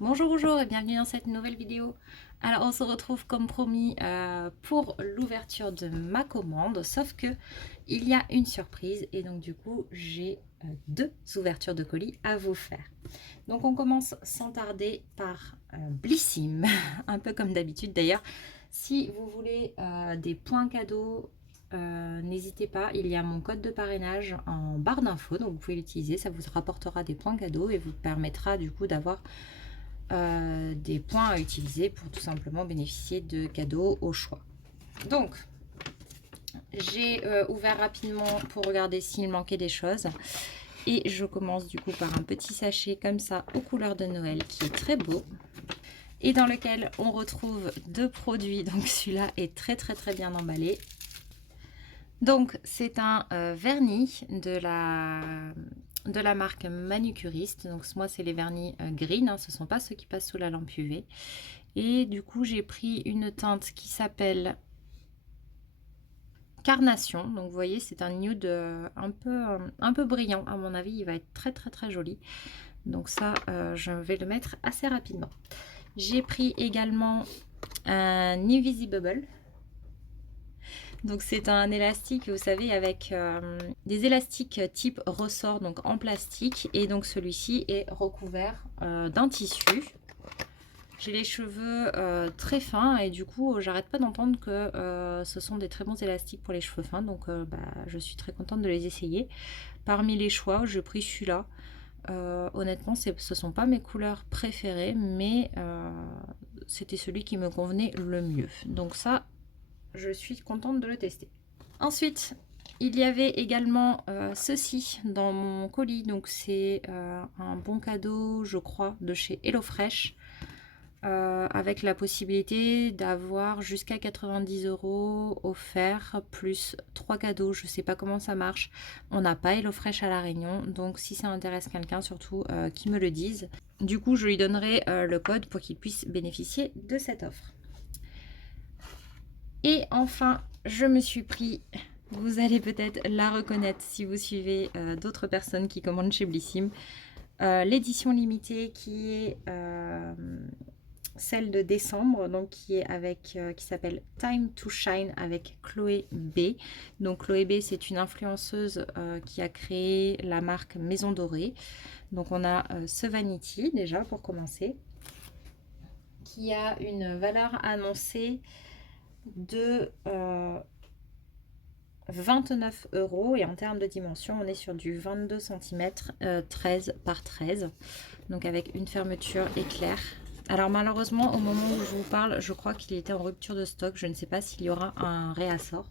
Bonjour et bienvenue dans cette nouvelle vidéo. Alors on se retrouve comme promis pour l'ouverture de ma commande, sauf que il y a une surprise et donc du coup j'ai deux ouvertures de colis à vous faire. Donc on commence sans tarder par Blissim, un peu comme d'habitude d'ailleurs. Si vous voulez des points cadeaux, n'hésitez pas, il y a mon code de parrainage en barre d'infos, donc vous pouvez l'utiliser, ça vous rapportera des points cadeaux et vous permettra du coup d'avoir des points à utiliser pour tout simplement bénéficier de cadeaux au choix. Donc, j'ai ouvert rapidement pour regarder s'il manquait des choses. Et je commence du coup par un petit sachet comme ça aux couleurs de Noël qui est très beau. Et dans lequel on retrouve deux produits. Donc celui-là est très bien emballé. Donc c'est un vernis de la marque Manucuriste. Donc moi c'est les vernis green, hein, ce ne sont pas ceux qui passent sous la lampe UV. Et du coup j'ai pris une teinte qui s'appelle Carnation. Donc vous voyez c'est un nude un peu brillant, à mon avis il va être très joli. Donc ça je vais le mettre assez rapidement. J'ai pris également un Invisible. Donc c'est un élastique, vous savez, avec des élastiques type ressort, donc en plastique. Et donc celui-ci est recouvert d'un tissu. J'ai les cheveux très fins et du coup j'arrête pas d'entendre que ce sont des très bons élastiques pour les cheveux fins. Donc je suis très contente de les essayer. Parmi les choix, j'ai pris celui-là. Honnêtement, ce ne sont pas mes couleurs préférées, mais c'était celui qui me convenait le mieux. Donc ça, je suis contente de le tester. Ensuite, il y avait également ceci dans mon colis. Donc c'est un bon cadeau, je crois, de chez HelloFresh. Avec la possibilité d'avoir jusqu'à 90 € offerts, plus 3 cadeaux. Je ne sais pas comment ça marche. On n'a pas HelloFresh à La Réunion. Donc si ça intéresse quelqu'un, surtout qui me le dise. Du coup, je lui donnerai le code pour qu'il puisse bénéficier de cette offre. Et enfin, je me suis pris, vous allez peut-être la reconnaître si vous suivez d'autres personnes qui commandent chez Blissim, l'édition limitée qui est celle de décembre, donc qui s'appelle Time to Shine avec Chloé B. Donc Chloé B, c'est une influenceuse qui a créé la marque Maison Dorée. Donc on a ce Vanity déjà pour commencer, qui a une valeur annoncée de 29 € et en termes de dimension on est sur du 22 cm 13 par 13, donc avec une fermeture éclair. Alors malheureusement au moment où je vous parle je crois qu'il était en rupture de stock, je ne sais pas s'il y aura un réassort,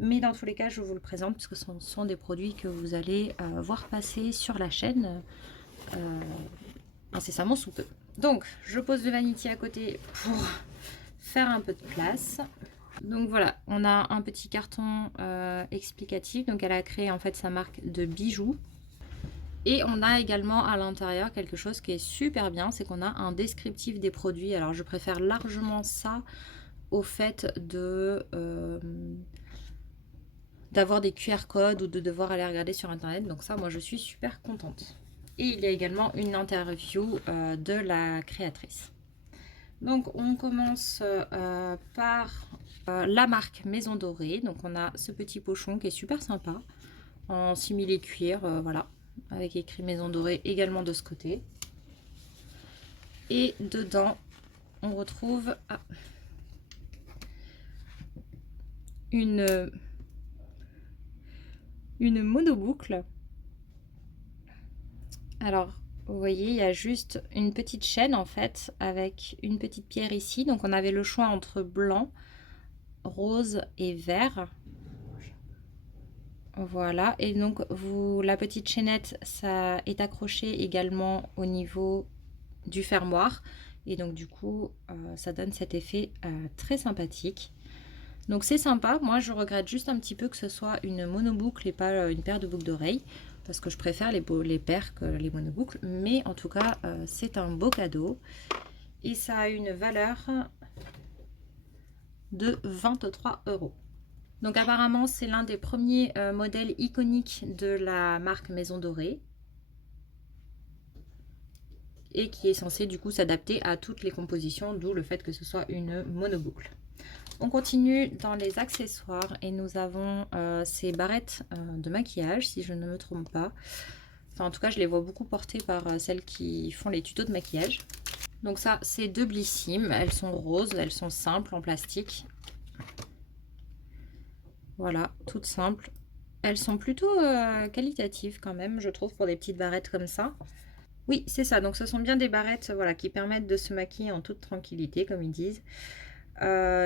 mais dans tous les cas je vous le présente puisque ce sont des produits que vous allez voir passer sur la chaîne incessamment sous peu. Donc je pose le Vanity à côté pour faire un peu de place. Donc voilà, on a un petit carton explicatif. Donc elle a créé en fait sa marque de bijoux. Et on a également à l'intérieur quelque chose qui est super bien, c'est qu'on a un descriptif des produits. Alors je préfère largement ça au fait d'avoir des QR codes ou de devoir aller regarder sur internet. Donc ça, moi je suis super contente. Et il y a également une interview de la créatrice. Donc on commence par la marque Maison Dorée. Donc on a ce petit pochon qui est super sympa en simili cuir, voilà, avec écrit Maison Dorée également de ce côté. Et dedans on retrouve une monoboucle. Alors vous voyez, il y a juste une petite chaîne en fait avec une petite pierre ici. Donc on avait le choix entre blanc, rose et vert. Voilà, et donc la petite chaînette, ça est accroché également au niveau du fermoir. Et donc du coup, ça donne cet effet très sympathique. Donc c'est sympa, moi je regrette juste un petit peu que ce soit une monoboucle et pas une paire de boucles d'oreilles. Parce que je préfère les paires que les monoboucles. Mais en tout cas, c'est un beau cadeau. Et ça a une valeur de 23 €. Donc apparemment c'est l'un des premiers modèles iconiques de la marque Maison Dorée. et qui est censé du coup s'adapter à toutes les compositions, d'où le fait que ce soit une monoboucle. On continue dans les accessoires et nous avons ces barrettes de maquillage, si je ne me trompe pas. Enfin, en tout cas, je les vois beaucoup portées par celles qui font les tutos de maquillage. Donc ça, c'est de Blissim. Elles sont roses, elles sont simples en plastique. Voilà, toutes simples. Elles sont plutôt qualitatives quand même, je trouve, pour des petites barrettes comme ça. Oui, c'est ça. Donc ce sont bien des barrettes voilà, qui permettent de se maquiller en toute tranquillité, comme ils disent.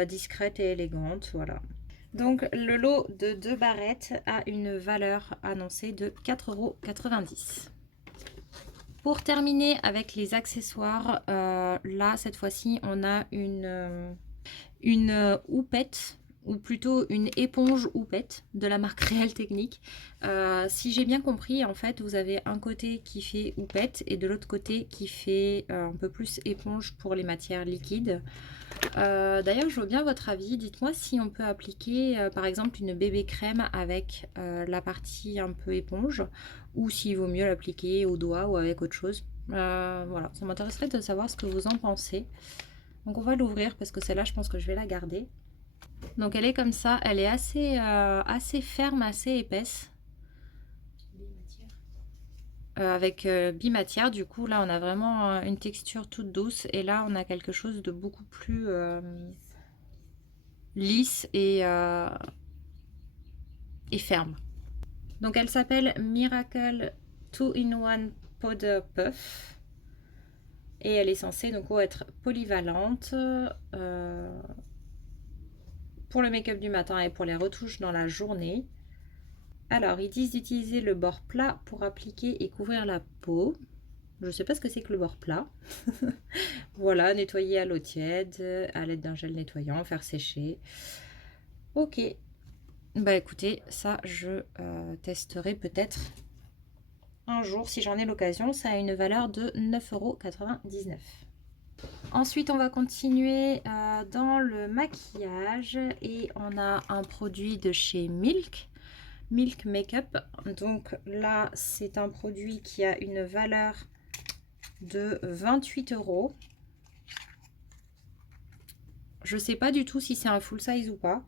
Discrète et élégante, voilà. Donc le lot de 2 barrettes a une valeur annoncée de 4,90 €. Pour terminer avec les accessoires, là cette fois-ci on a une houppette, ou plutôt une éponge houppette de la marque Réelle Technique. Si j'ai bien compris, en fait vous avez un côté qui fait houppette et de l'autre côté qui fait un peu plus éponge pour les matières liquides. D'ailleurs, je veux bien votre avis. Dites-moi si on peut appliquer par exemple une bébé crème avec la partie un peu éponge, ou s'il vaut mieux l'appliquer au doigt ou avec autre chose. Voilà, ça m'intéresserait de savoir ce que vous en pensez. Donc on va l'ouvrir parce que celle-là, je pense que je vais la garder. Donc elle est comme ça, elle est assez ferme, assez épaisse. Avec bimatière, du coup là on a vraiment une texture toute douce, et là on a quelque chose de beaucoup plus lisse et ferme. Donc elle s'appelle Miracle 2-in-1 Powder Puff et elle est censée donc être polyvalente pour le make-up du matin et pour les retouches dans la journée. Alors ils disent d'utiliser le bord plat pour appliquer et couvrir la peau. Je ne sais pas ce que c'est que le bord plat. Voilà, nettoyer à l'eau tiède, à l'aide d'un gel nettoyant, faire sécher. Ok. Bah écoutez, ça je testerai peut-être un jour si j'en ai l'occasion. Ça a une valeur de 9,99 €. Ensuite, on va continuer dans le maquillage et on a un produit de chez Milk Makeup. Donc là, c'est un produit qui a une valeur de 28 €. Je sais pas du tout si c'est un full size ou pas.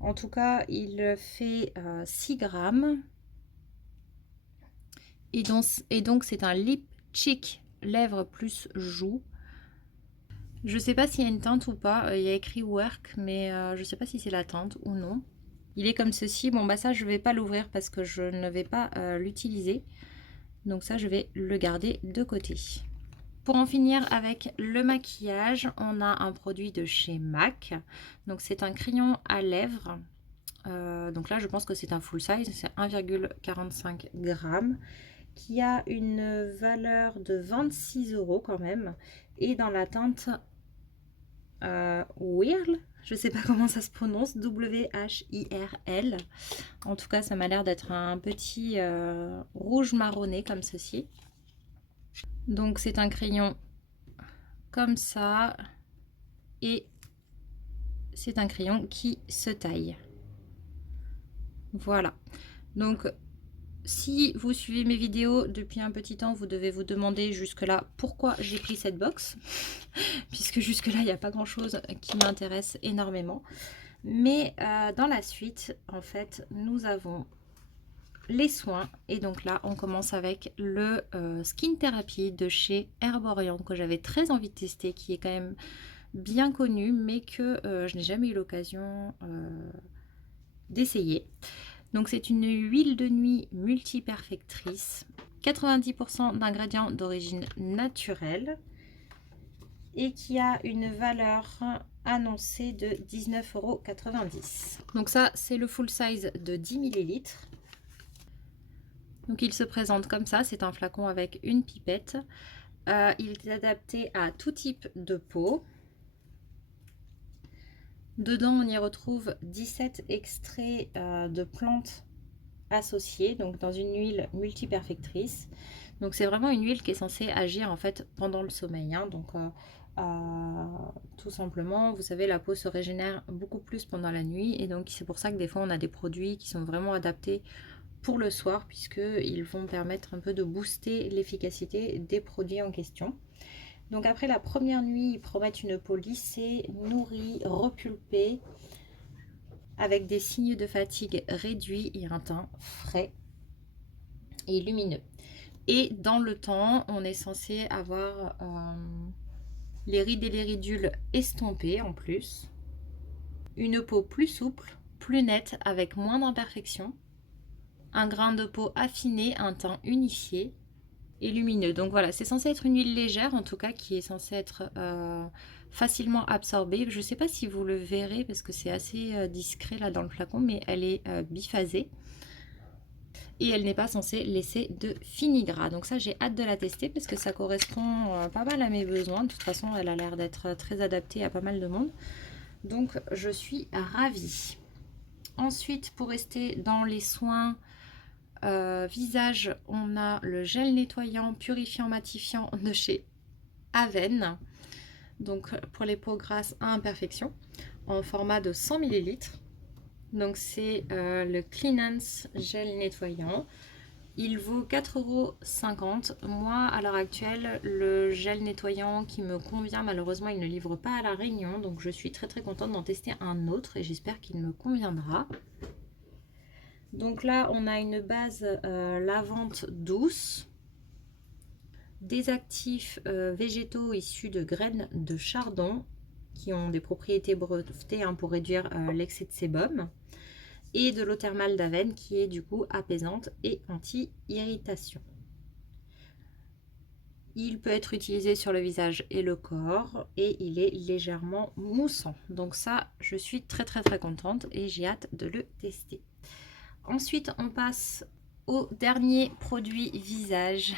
En tout cas, il fait 6 grammes. Et donc c'est un lip cheek lèvres plus joues. Je sais pas s'il y a une teinte ou pas. Il y a écrit work, mais je sais pas si c'est la teinte ou non. Il est comme ceci. Bon bah ça je vais pas l'ouvrir parce que je ne vais pas l'utiliser. Donc ça je vais le garder de côté. Pour en finir avec le maquillage, on a un produit de chez MAC. Donc c'est un crayon à lèvres. Donc là je pense que c'est un full size, c'est 1,45 g, qui a une valeur de 26 € quand même, et dans la teinte Whirl, je sais pas comment ça se prononce, W-H-I-R-L. En tout cas ça m'a l'air d'être un petit rouge marronné comme ceci. Donc c'est un crayon comme ça, et c'est un crayon qui se taille. Voilà, donc si vous suivez mes vidéos depuis un petit temps, vous devez vous demander jusque-là pourquoi j'ai pris cette box, puisque jusque-là, il n'y a pas grand-chose qui m'intéresse énormément. Mais dans la suite, en fait, nous avons les soins. Et donc là, on commence avec le Skin Therapy de chez Herborian, que j'avais très envie de tester, qui est quand même bien connu, mais que je n'ai jamais eu l'occasion d'essayer. Donc c'est une huile de nuit multi-perfectrice, 90% d'ingrédients d'origine naturelle, et qui a une valeur annoncée de 19,90 €. Donc ça c'est le full size de 10 ml. Donc il se présente comme ça, c'est un flacon avec une pipette. Il est adapté à tout type de peau. Dedans, on y retrouve 17 extraits de plantes associées, donc dans une huile multi-perfectrice. Donc c'est vraiment une huile qui est censée agir en fait pendant le sommeil. Hein. Donc tout simplement, vous savez, la peau se régénère beaucoup plus pendant la nuit, et donc c'est pour ça que des fois on a des produits qui sont vraiment adaptés pour le soir, puisqu'ils vont permettre un peu de booster l'efficacité des produits en question. Donc après la première nuit, ils promettent une peau lissée, nourrie, repulpée, avec des signes de fatigue réduits et un teint frais et lumineux. Et dans le temps, on est censé avoir les rides et les ridules estompées en plus, une peau plus souple, plus nette, avec moins d'imperfections, un grain de peau affiné, un teint unifié et lumineux. Donc voilà, c'est censé être une huile légère en tout cas, qui est censée être facilement absorbée. Je ne sais pas si vous le verrez parce que c'est assez discret là dans le flacon, mais elle est biphasée. Et elle n'est pas censée laisser de fini-gras. Donc ça, j'ai hâte de la tester parce que ça correspond pas mal à mes besoins. De toute façon, elle a l'air d'être très adaptée à pas mal de monde. Donc je suis ravie. Ensuite, pour rester dans les soins visage, on a le gel nettoyant, purifiant, matifiant de chez Aven. Donc pour les peaux grasses à imperfection, en format de 100 ml. Donc c'est le Cleanance gel nettoyant. Il vaut 4,50 €. Moi, à l'heure actuelle, le gel nettoyant qui me convient, malheureusement, il ne livre pas à La Réunion. Donc je suis très très contente d'en tester un autre et j'espère qu'il me conviendra. Donc là, on a une base lavante douce, des actifs végétaux issus de graines de chardon qui ont des propriétés brevetées pour réduire l'excès de sébum, et de l'eau thermale d'Aven qui est du coup apaisante et anti-irritation. Il peut être utilisé sur le visage et le corps et il est légèrement moussant. Donc ça, je suis très très très contente et j'ai hâte de le tester. Ensuite, on passe au dernier produit visage.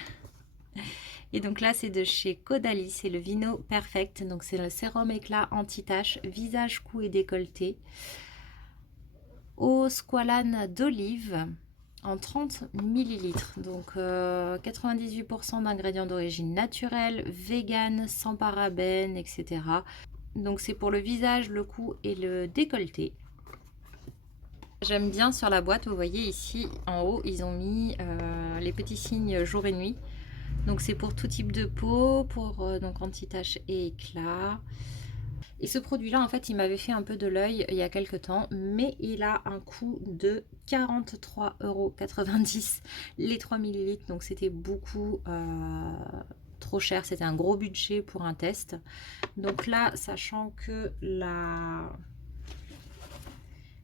Et donc là, c'est de chez Caudalie, c'est le Vino Perfect. Donc c'est le sérum éclat anti-tache, visage, cou et décolleté. Eau squalane d'olive en 30 ml. Donc 98% d'ingrédients d'origine naturelle, vegan, sans parabènes, etc. Donc c'est pour le visage, le cou et le décolleté. J'aime bien sur la boîte, vous voyez ici en haut, ils ont mis les petits signes jour et nuit. Donc c'est pour tout type de peau, pour donc anti-tache et éclat. Et ce produit-là, en fait, il m'avait fait un peu de l'œil il y a quelques temps, mais il a un coût de 43,90 € les 3 ml. Donc c'était beaucoup trop cher, c'était un gros budget pour un test. Donc là, sachant que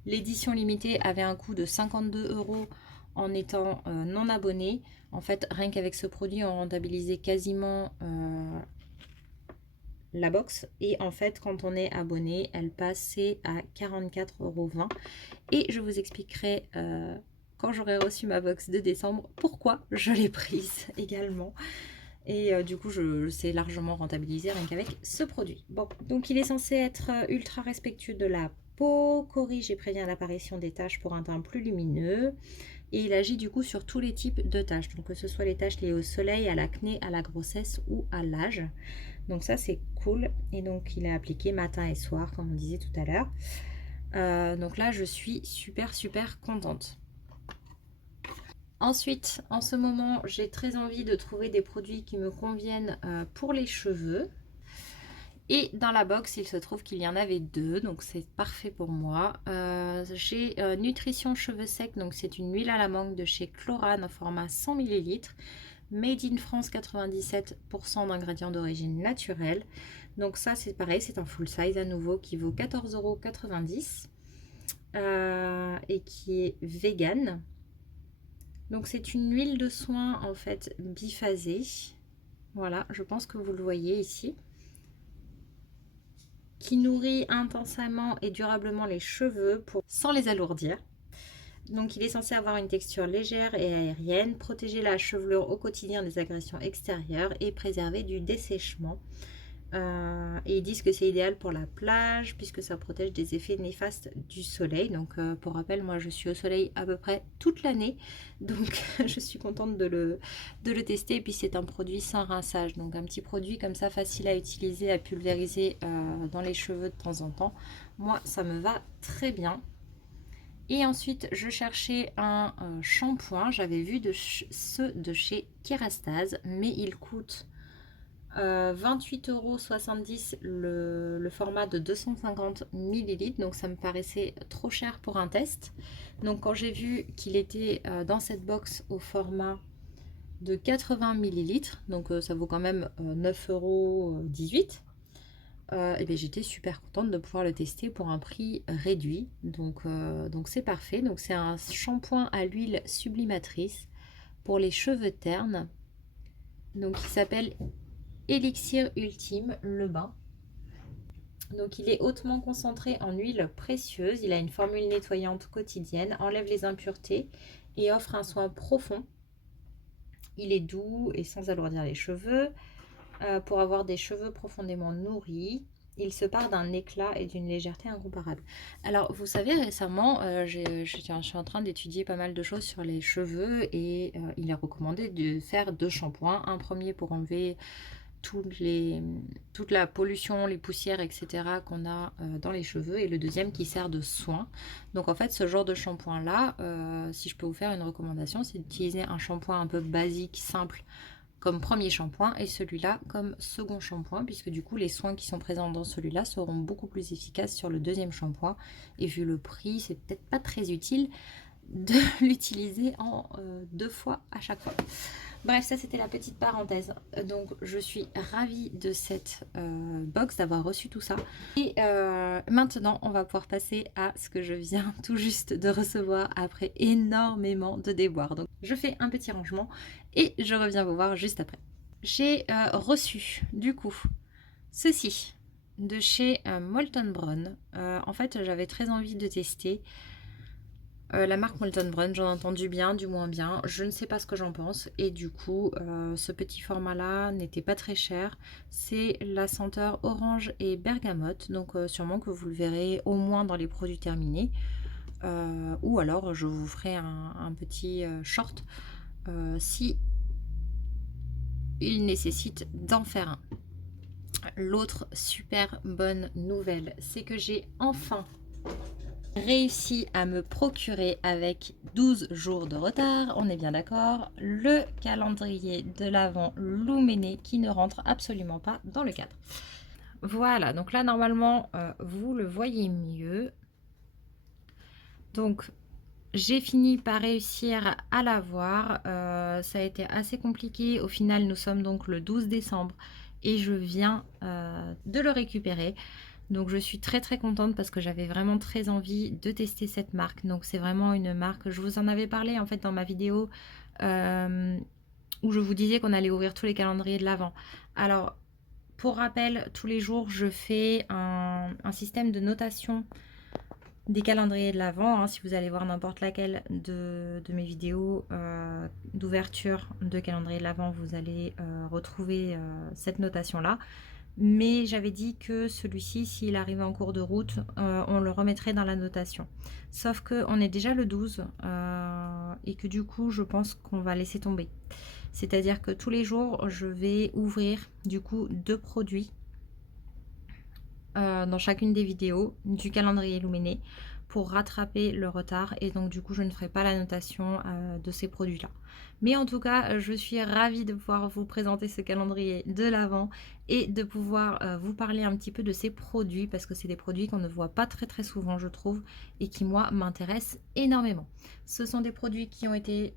l'édition limitée avait un coût de 52 € en étant non abonné. En fait, rien qu'avec ce produit, on rentabilisait quasiment la box. Et en fait, quand on est abonné, elle passait à 44,20 €. Et je vous expliquerai quand j'aurai reçu ma box de décembre pourquoi je l'ai prise également. Et du coup, je sais largement rentabiliser rien qu'avec ce produit. Bon, donc il est censé être ultra respectueux de la peau, corrige et prévient l'apparition des taches pour un teint plus lumineux. Et il agit du coup sur tous les types de taches, donc que ce soit les taches liées au soleil, à l'acné, à la grossesse ou à l'âge. Donc ça c'est cool. Et donc il est appliqué matin et soir comme on disait tout à l'heure. Donc là je suis super contente. Ensuite, en ce moment, j'ai très envie de trouver des produits qui me conviennent pour les cheveux. Et dans la box, il se trouve qu'il y en avait deux, donc c'est parfait pour moi. J'ai Nutrition Cheveux Secs, donc c'est une huile à la mangue de chez Chlorane en format 100 ml. Made in France, 97% d'ingrédients d'origine naturelle. Donc ça, c'est pareil, c'est un full size à nouveau qui vaut 14,90 € et qui est vegan. Donc c'est une huile de soin en fait biphasée. Voilà, je pense que vous le voyez ici. Qui nourrit intensément et durablement les cheveux sans les alourdir. Donc il est censé avoir une texture légère et aérienne, protéger la chevelure au quotidien des agressions extérieures et préserver du dessèchement. Et ils disent que c'est idéal pour la plage puisque ça protège des effets néfastes du soleil. Donc pour rappel, moi je suis au soleil à peu près toute l'année, donc je suis contente de le tester. Et puis c'est un produit sans rinçage, donc un petit produit comme ça facile à utiliser, à pulvériser dans les cheveux de temps en temps. Moi ça me va très bien. Et ensuite, je cherchais un shampoing. J'avais vu ceux de chez Kerastase, mais ils coûtent 28,70 € le format de 250 ml. Donc ça me paraissait trop cher pour un test. Donc quand j'ai vu qu'il était dans cette box au format de 80 ml, donc ça vaut quand même 9,18 €, et bien j'étais super contente de pouvoir le tester pour un prix réduit. Donc c'est parfait. Donc c'est un shampoing à l'huile sublimatrice pour les cheveux ternes. Donc il s'appelle Élixir Ultime le bain. Donc il est hautement concentré en huile précieuse. Il a une formule nettoyante quotidienne, enlève les impuretés et offre un soin profond. Il est doux et sans alourdir les cheveux. Pour avoir des cheveux profondément nourris, il se part d'un éclat et d'une légèreté incomparable. Alors vous savez, récemment je suis en train d'étudier pas mal de choses sur les cheveux et il est recommandé de faire 2 shampoings. Un premier pour enlever toute la pollution, les poussières, etc. qu'on a dans les cheveux, et le deuxième qui sert de soin. Donc en fait, ce genre de shampoing là, si je peux vous faire une recommandation, c'est d'utiliser un shampoing un peu basique, simple, comme premier shampoing, et celui-là comme second shampoing, puisque du coup les soins qui sont présents dans celui-là seront beaucoup plus efficaces sur le deuxième shampoing, et vu le prix, c'est peut-être pas très utile de l'utiliser en 2 fois à chaque fois. Bref, ça c'était la petite parenthèse. Donc je suis ravie de cette box, d'avoir reçu tout ça. Et maintenant, on va pouvoir passer à ce que je viens tout juste de recevoir après énormément de déboires. Donc je fais un petit rangement et je reviens vous voir juste après. J'ai reçu du coup ceci de chez Molton Brown. En fait, j'avais très envie de tester la marque Molton Brown. J'en ai entendu bien, du moins bien. Je ne sais pas ce que j'en pense. Et du coup, ce petit format-là n'était pas très cher. C'est la senteur orange et bergamote. Donc sûrement que vous le verrez au moins dans les produits terminés. Ou alors je vous ferai un petit short si il nécessite d'en faire un. L'autre super bonne nouvelle, c'est que j'ai enfin réussi à me procurer, avec 12 jours de retard, on est bien d'accord, le calendrier de l'Avent Luméné qui ne rentre absolument pas dans le cadre. Voilà, donc là normalement vous le voyez mieux. Donc j'ai fini par réussir à l'avoir. Ça a été assez compliqué. Au final, nous sommes donc le 12 décembre et je viens de le récupérer. Donc je suis très très contente parce que j'avais vraiment très envie de tester cette marque. Donc c'est vraiment une marque, je vous en avais parlé en fait dans ma vidéo où je vous disais qu'on allait ouvrir tous les calendriers de l'Avent. Alors pour rappel, tous les jours je fais un système de notation des calendriers de l'Avent. Si vous allez voir n'importe laquelle de mes vidéos d'ouverture de calendrier de l'Avent, vous allez retrouver cette notation là. Mais j'avais dit que celui-ci, s'il arrivait en cours de route, on le remettrait dans la notation. Sauf qu'on est déjà le 12 et que du coup, je pense qu'on va laisser tomber. C'est-à-dire que tous les jours, je vais ouvrir du coup 2 produits dans chacune des vidéos du calendrier Luméné pour rattraper le retard, et donc du coup je ne ferai pas la notation de ces produits là. Mais en tout cas, je suis ravie de pouvoir vous présenter ce calendrier de l'Avent et de pouvoir vous parler un petit peu de ces produits, parce que c'est des produits qu'on ne voit pas très très souvent, je trouve, et qui moi m'intéressent énormément. Ce sont des produits qui ont été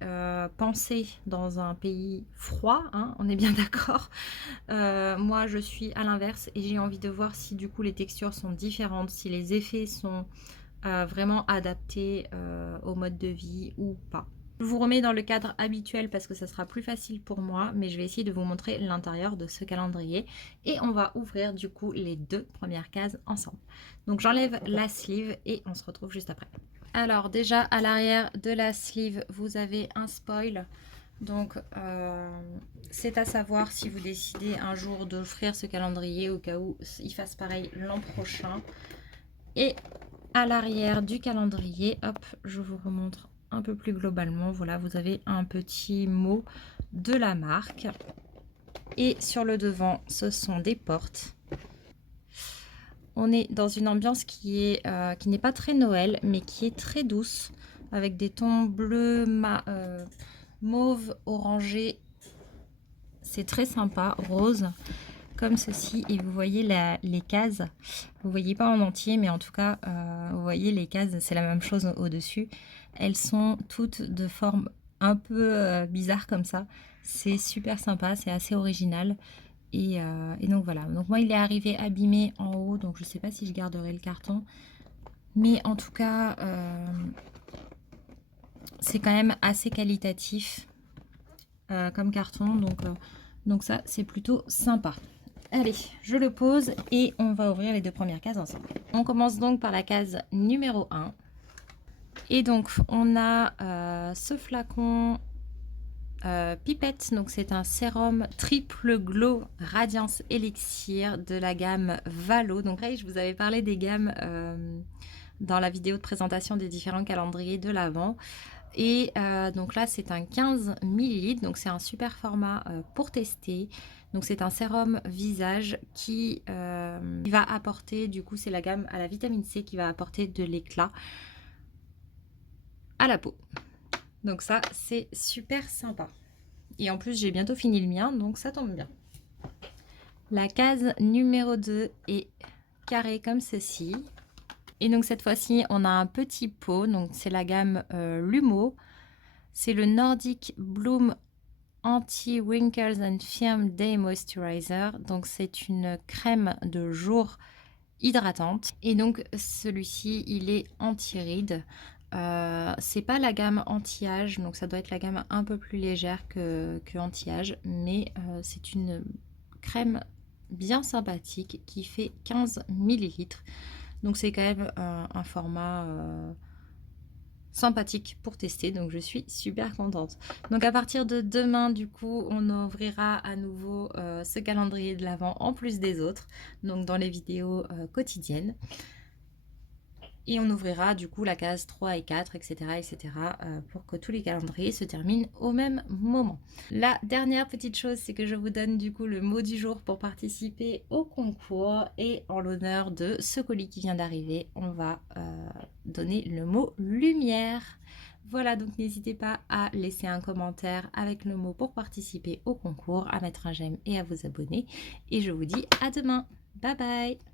pensés dans un pays froid, hein, on est bien d'accord. Moi je suis à l'inverse et j'ai envie de voir si du coup les textures sont différentes, si les effets sont vraiment adaptés au mode de vie ou pas. Je vous remets dans le cadre habituel parce que ça sera plus facile pour moi, mais je vais essayer de vous montrer l'intérieur de ce calendrier et on va ouvrir du coup les 2 premières cases ensemble. Donc j'enlève la sleeve et on se retrouve juste après. Alors déjà à l'arrière de la sleeve, vous avez un spoil. Donc c'est à savoir si vous décidez un jour d'offrir ce calendrier au cas où il fasse pareil l'an prochain. Et à l'arrière du calendrier, hop, je vous remontre un peu plus globalement. Voilà, vous avez un petit mot de la marque. Et sur le devant, ce sont des portes. On est dans une ambiance qui n'est pas très Noël, mais qui est très douce, avec des tons bleus, mauve, orangé. C'est très sympa, rose, comme ceci. Et vous voyez les cases. Vous voyez pas en entier, mais en tout cas, vous voyez les cases, c'est la même chose au-dessus. Elles sont toutes de forme un peu bizarre comme ça. C'est super sympa, c'est assez original. Et donc voilà, donc moi il est arrivé abîmé en haut, donc je sais pas si je garderai le carton, mais en tout cas c'est quand même assez qualitatif comme carton, donc ça c'est plutôt sympa. Allez, je le pose et on va ouvrir les deux premières cases ensemble. On commence donc par la case numéro 1 et donc on a ce flacon Pipette, donc c'est un sérum triple glow radiance élixir de la gamme Valo. Donc là, je vous avais parlé des gammes dans la vidéo de présentation des différents calendriers de l'Avent. Et donc là, c'est un 15 ml, donc c'est un super format pour tester. Donc c'est un sérum visage qui va apporter, du coup c'est la gamme à la vitamine C qui va apporter de l'éclat à la peau. Donc ça, c'est super sympa. Et en plus, j'ai bientôt fini le mien, donc ça tombe bien. La case numéro 2 est carrée comme ceci. Et donc cette fois-ci, on a un petit pot. Donc c'est la gamme Lumo. C'est le Nordic Bloom Anti-Wrinkles and Firm Day Moisturizer. Donc c'est une crème de jour hydratante. Et donc celui-ci, il est anti-rides. C'est pas la gamme anti-âge, donc ça doit être la gamme un peu plus légère que anti-âge, mais c'est une crème bien sympathique qui fait 15 ml. Donc c'est quand même un format sympathique pour tester, donc je suis super contente. Donc à partir de demain, du coup, on ouvrira à nouveau ce calendrier de l'Avent en plus des autres, donc dans les vidéos quotidiennes. Et on ouvrira du coup la case 3 et 4, etc. etc. Pour que tous les calendriers se terminent au même moment. La dernière petite chose, c'est que je vous donne du coup le mot du jour pour participer au concours. Et en l'honneur de ce colis qui vient d'arriver, on va donner le mot lumière. Voilà, donc n'hésitez pas à laisser un commentaire avec le mot pour participer au concours, à mettre un j'aime et à vous abonner. Et je vous dis à demain. Bye bye!